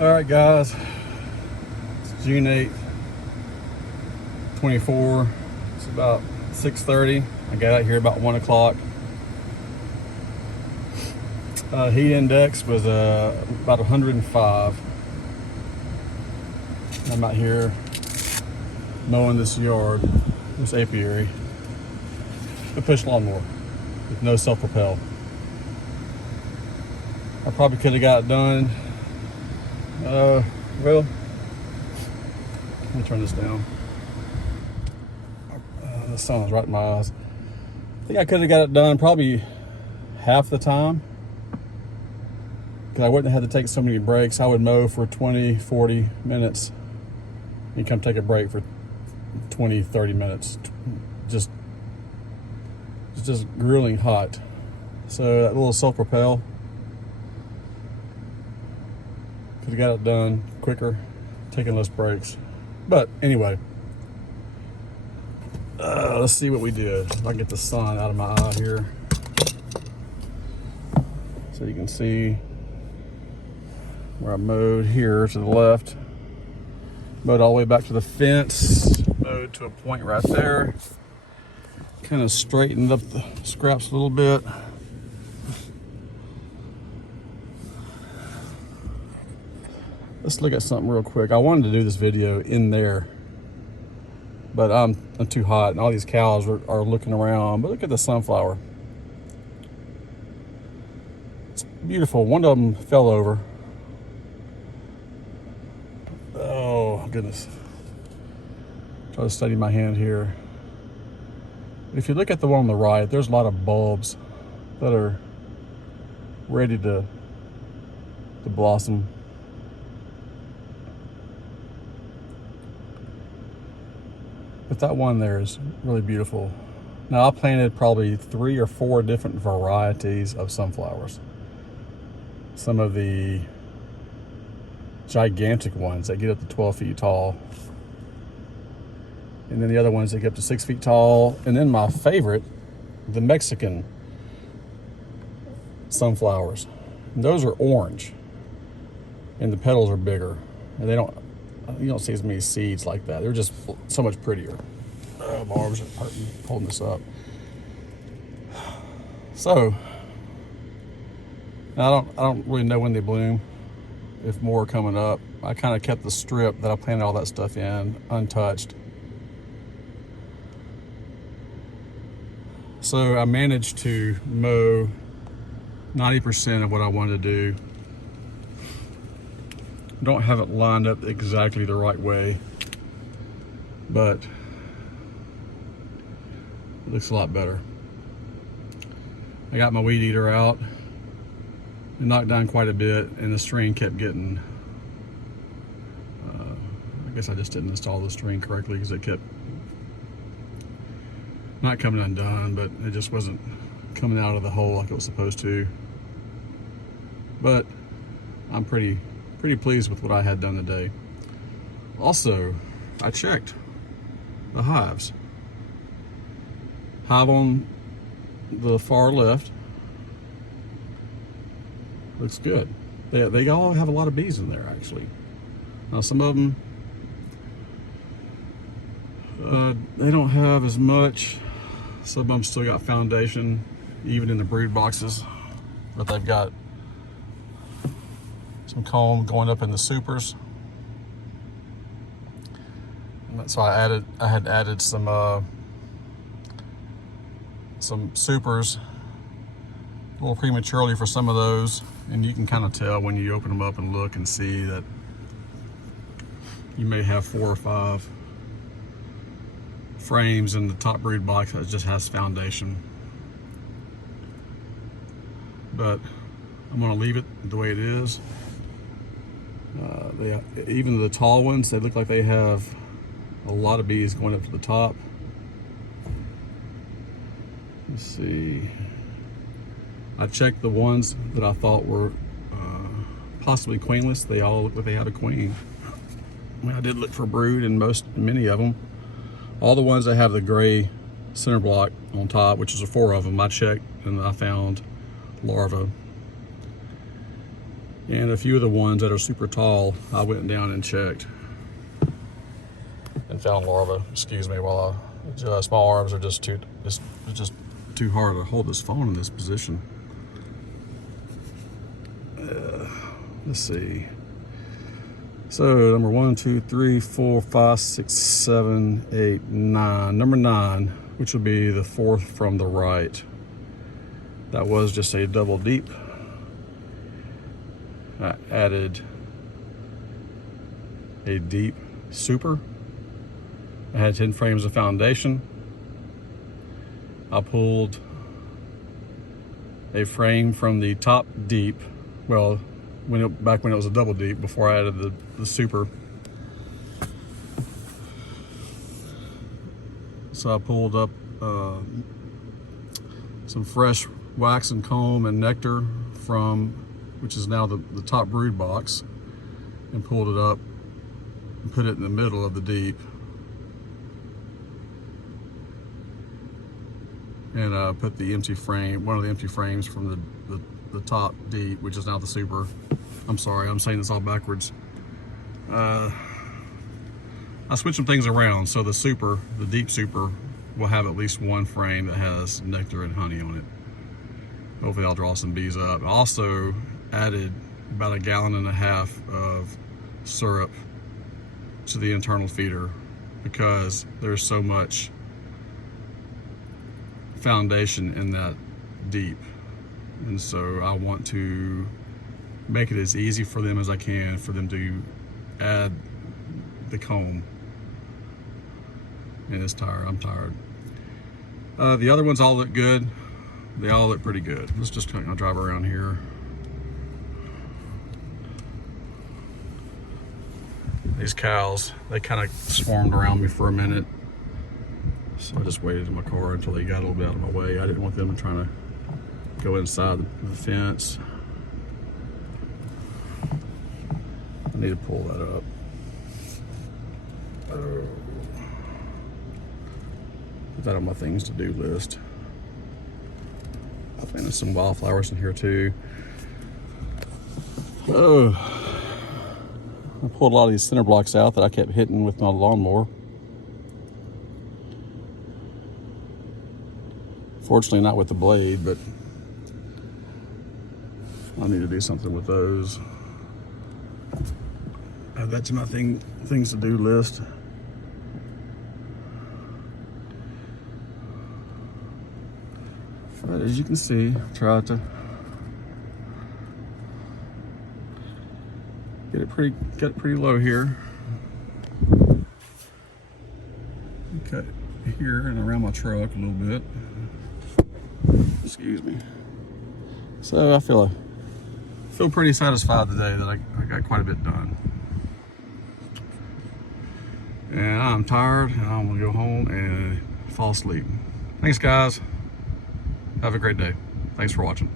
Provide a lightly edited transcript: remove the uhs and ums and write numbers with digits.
All right, guys, it's June 8th, 24. It's about 6:30. I got out here about 1 o'clock. Heat index was about 105. I'm out here mowing this yard, this apiary, a push lawnmower with no self-propel. I probably could have got it done. Well, let me turn this down. The sun is right in my eyes. I think I could have got it done probably half the time, because I wouldn't have had to take so many breaks. I would mow for 20, 40 minutes and come take a break for 20, 30 minutes. Just grueling hot. So that little self-propel, could have got it done quicker, taking less breaks. But anyway, let's see what we did. If I can get the sun out of my eye here, so you can see where I mowed here to the left. Mowed all the way back to the fence. Mowed to a point right there. Kind of straightened up the scraps a little bit. Let's look at something real quick. I wanted to do this video in there, but I'm too hot, and all these cows are looking around. But look at the sunflower. It's beautiful. One of them fell over. Oh, goodness. Try to study my hand here. If you look at the one on the right, there's a lot of bulbs that are ready to blossom. But that one there is really beautiful. Now, I planted probably 3 or 4 different varieties of sunflowers. Some of the gigantic ones that get up to 12 feet tall. And then the other ones that get up to 6 feet tall. And then my favorite, the Mexican sunflowers. And those are orange. And the petals are bigger. And you don't see as many seeds like that. They're just so much prettier. My arms are hurting holding this up. So, I don't really know when they bloom, if more are coming up. I kind of kept the strip that I planted all that stuff in untouched. So I managed to mow 90% of what I wanted to do. Don't have it lined up exactly the right way, but it looks a lot better. I got my Weedeater out and knocked down quite a bit, and the string kept getting, I guess I just didn't install the string correctly, because it kept not coming undone, but it just wasn't coming out of the hole like it was supposed to. But I'm pretty pleased with what I had done today. Also, I checked the hives. Hive on the far left looks good. They all have a lot of bees in there, actually. Now, some of them they don't have as much. Some of them still got foundation, even in the brood boxes, but they've got some comb going up in the supers. And so I had added some supers a little prematurely for some of those, and you can kind of tell when you open them up and look and see that you may have 4 or 5 frames in the top brood box that just has foundation. But I'm going to leave it the way it is. Even the tall ones, they look like they have a lot of bees going up to the top. Let's see. I checked the ones that I thought were possibly queenless. They all look like they had a queen. I did look for brood in many of them. All the ones that have the gray center block on top, which is 4 of them, I checked and I found larvae. And a few of the ones that are super tall, I went down and checked and found larvae. Excuse me, while small arms are just it's just too hard to hold this phone in this position. Let's see. So number 1, 2, 3, 4, 5, 6, 7, 8, 9. Number 9, which would be the 4th from the right. That was just a double deep. I added a deep super. I had 10 frames of foundation. I pulled a frame from the top deep. Well, back when it was a double deep, before I added the super. So I pulled up some fresh wax and comb and nectar from, which is now the top brood box, and pulled it up and put it in the middle of the deep. And I put the empty frame, one of the empty frames from the top deep, which is now the super. I'm sorry, I'm saying this all backwards. I switched some things around, so the super, the deep super, will have at least one frame that has nectar and honey on it. Hopefully I'll draw some bees up. I also added about 1.5 gallons of syrup to the internal feeder because there's so much foundation in that deep. And so I want to make it as easy for them as I can for them to add the comb. And it's tired, I'm tired. The other ones all look good. They all look pretty good. Let's just kind of drive around here. These cows, they kind of swarmed around me for a minute. So I just waited in my car until they got a little bit out of my way. I didn't want them trying to go inside the fence. I need to pull that up. Put that on my things to do list. I think there's some wildflowers in here too. Oh, I pulled a lot of these center blocks out that I kept hitting with my lawnmower. Fortunately not with the blade, but I need to do something with those. Add that to my things to do list. But as you can see, try to get it pretty low here. Cut here and around my truck a little bit. Excuse me. So I feel pretty satisfied today that I got quite a bit done. And I'm tired and I'm gonna go home and fall asleep. Thanks guys. Have a great day. Thanks for watching.